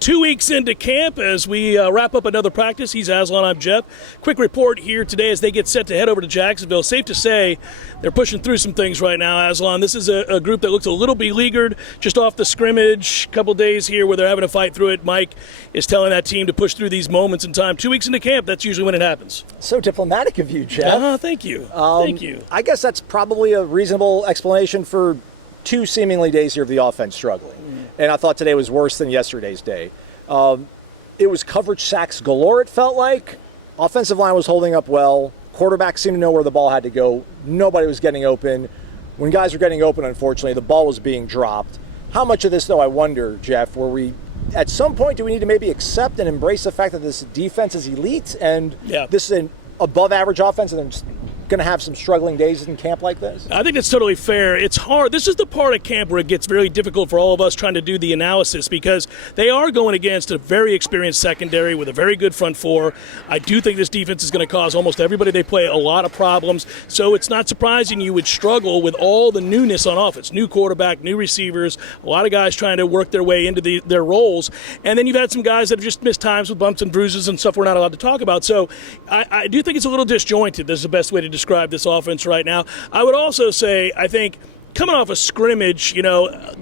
2 weeks into camp as we wrap up another practice. He's Aslan, I'm Jeff. Quick report here today as they get set to head over to Jacksonville. Safe to say they're pushing through some things right now, Aslan. This is a group that looks a little beleaguered just off the scrimmage. A couple days here where they're having to fight through it. Mike is telling that team to push through these moments in time. 2 weeks into camp, that's usually when it happens. So diplomatic of you, Jeff. Thank you. Thank you. I guess that's probably a reasonable explanation for 2 seemingly days here of the offense struggling. And I thought today was worse than yesterday's day. It was coverage sacks galore, it felt like. Offensive line was holding up well. Quarterback seemed to know where the ball had to go. Nobody was getting open. When guys were getting open, unfortunately, the ball was being dropped. How much of this, though, I wonder, Jeff, were we at some point do we need to maybe accept and embrace the fact that this defense is elite and this is an above average offense and they're just going to have some struggling days in camp like this? I think it's totally fair. It's hard. This is the part of camp where it gets very difficult for all of us trying to do the analysis because they are going against a very experienced secondary with a very good front four. I do think this defense is going to cause almost everybody they play a lot of problems. So it's not surprising you would struggle with all the newness on offense. New quarterback, new receivers, a lot of guys trying to work their way into their roles. And then you've had some guys that have just missed times with bumps and bruises and stuff we're not allowed to talk about. So I do think it's a little disjointed. This is the best way to describe this offense right now. I would also say, I think, coming off a scrimmage,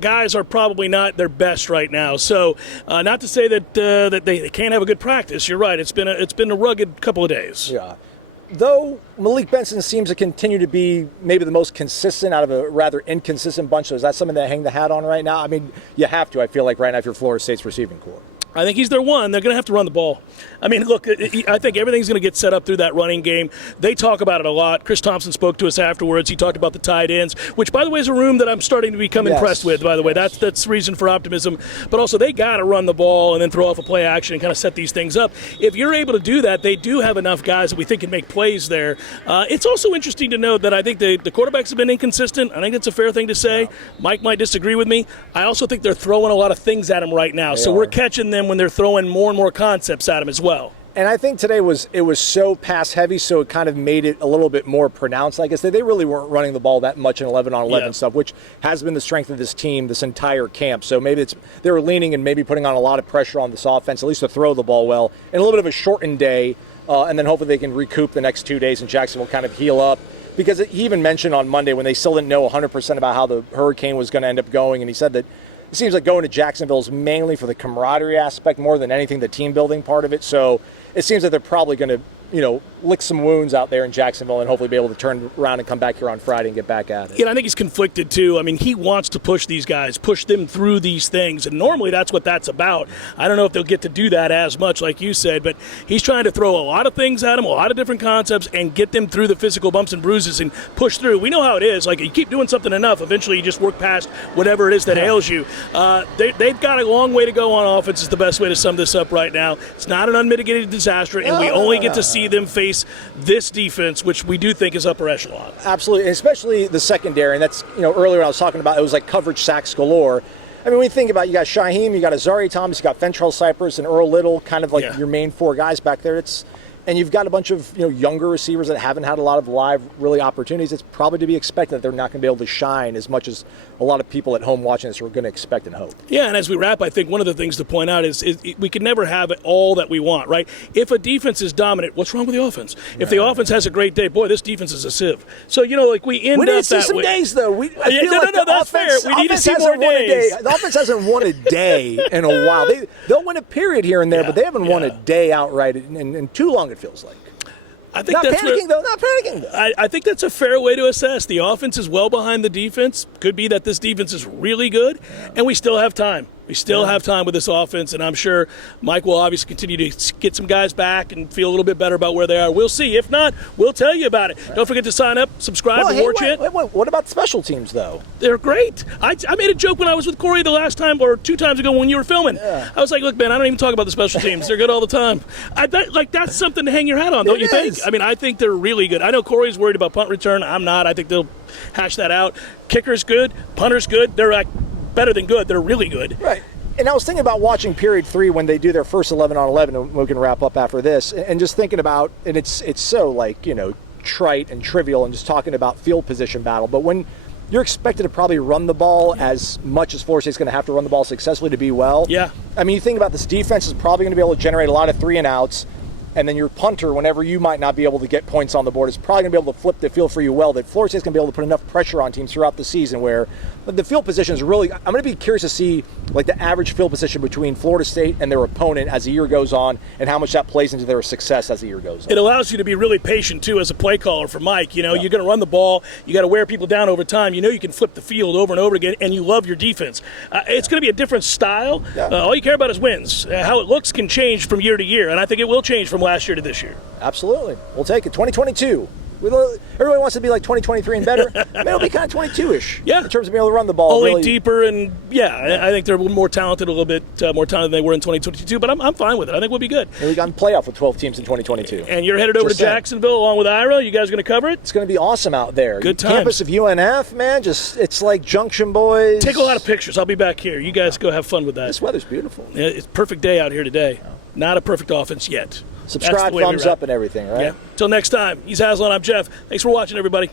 guys are probably not their best right now. So, not to say that they can't have a good practice. You're right. It's been a rugged couple of days. Yeah. Though Malik Benson seems to continue to be maybe the most consistent out of a rather inconsistent bunch. So is that something to hang the hat on right now? I mean, you have to. I feel like right now if you're Florida State's receiving corps. I think he's their one. They're going to have to run the ball. I mean, look, I think everything's going to get set up through that running game. They talk about it a lot. Chris Thompson spoke to us afterwards. He talked about the tight ends, which, by the way, is a room that I'm starting to become impressed with, by the way. That's reason for optimism. But also, they got to run the ball and then throw off a play action and kind of set these things up. If you're able to do that, they do have enough guys that we think can make plays there. It's also interesting to note that I think the quarterbacks have been inconsistent. I think that's a fair thing to say. Mike might disagree with me. I also think they're throwing a lot of things at him right now. So we're catching them when they're throwing more and more concepts at him as well. And I think today was so pass heavy, so it kind of made it a little bit more pronounced. Like I said, they really weren't running the ball that much in 11-on-11 stuff, which has been the strength of this team this entire camp. So maybe they were leaning and maybe putting on a lot of pressure on this offense, at least to throw the ball well, and a little bit of a shortened day, and then hopefully they can recoup the next 2 days and Jacksonville kind of heal up. Because he even mentioned on Monday when they still didn't know 100% about how the hurricane was going to end up going, and he said that it seems like going to Jacksonville is mainly for the camaraderie aspect more than anything, the team building part of it. So it seems that they're probably going to, lick some wounds out there in Jacksonville and hopefully be able to turn around and come back here on Friday and get back at it. Yeah, I think he's conflicted too. I mean, he wants to push these guys, push them through these things, and normally that's what that's about. I don't know if they'll get to do that as much, like you said, but he's trying to throw a lot of things at them, a lot of different concepts, and get them through the physical bumps and bruises and push through. We know how it is. Like, you keep doing something enough, eventually you just work past whatever it is that ails you. They've got a long way to go on offense is the best way to sum this up right now. It's not an unmitigated disaster, and we only get to see them face this defense, which we do think is upper echelon. Absolutely, especially the secondary. And that's, earlier when I was talking about, it was like coverage sacks galore. I mean, when you think about it, you got Shaheem, you got Azari Thomas, you got Fentrell Cypress and Earl Little, kind of like your main 4 guys back there. And you've got a bunch of younger receivers that haven't had a lot of live really opportunities. It's probably to be expected that they're not going to be able to shine as much as a lot of people at home watching this are going to expect and hope. Yeah, and as we wrap, I think one of the things to point out is we can never have it all that we want, right? If a defense is dominant, what's wrong with the offense? If the offense has a great day, boy, this defense is a sieve. So, we end up that way. We need to see some days, though. That's fair. We need to see more days. The offense hasn't won a day in a while. They'll win a period here and there, but they haven't won a day outright in too long, it feels like. I think Not panicking, though. I think that's a fair way to assess. The offense is well behind the defense. Could be that this defense is really good, and we still have time. We still have time with this offense, and I'm sure Mike will obviously continue to get some guys back and feel a little bit better about where they are. We'll see. If not, we'll tell you about it. Don't forget to sign up, subscribe to Warchant. What about special teams, though? They're great. I made a joke when I was with Corey the last time, or 2 times ago when you were filming. I was like, look, man, I don't even talk about the special teams. They're good all the time. That's something to hang your hat on, don't you think? I mean, I think they're really good. I know Corey's worried about punt return. I'm not. I think they'll hash that out. Kicker's good. Punter's good. They're like better than good. They're really good. Right. And I was thinking about watching period 3 when they do their first 11-on-11, and we can wrap up after this, and just thinking about, and it's so trite and trivial and just talking about field position battle, but when you're expected to probably run the ball as much as Florida State's going to have to run the ball successfully to be well. Yeah. I mean, you think about this defense is probably going to be able to generate a lot of 3-and-outs, and then your punter, whenever you might not be able to get points on the board, is probably going to be able to flip the field for you well, that Florida State's going to be able to put enough pressure on teams throughout the season where the field position is really, I'm going to be curious to see like the average field position between Florida State and their opponent as the year goes on and how much that plays into their success as the year goes on. It allows you to be really patient, too, as a play caller for Mike. You know, you're going to run the ball. You got to wear people down over time. You know you can flip the field over and over again, and you love your defense. It's going to be a different style. All you care about is wins. How it looks can change from year to year, and I think it will change from last year to this year. Absolutely. We'll take it. 2022. Everyone wants to be like 2023 and better. I mean, it'll be kind of 22-ish in terms of being able to run the ball. Only really deeper and, I think they're more talented, a little bit more talented than they were in 2022, but I'm fine with it. I think we'll be good. And we got in playoff with 12 teams in 2022. And you're headed over to Jacksonville along with Ira. You guys going to cover it? It's going to be awesome out there. Good times. Campus of UNF, man, it's like Junction Boys. Take a lot of pictures. I'll be back here. You guys go have fun with that. This weather's beautiful. It's a perfect day out here today. Not a perfect offense yet. Subscribe, thumbs up, and everything, right? Yeah. Till next time, he's Aslan, I'm Jeff. Thanks for watching, everybody.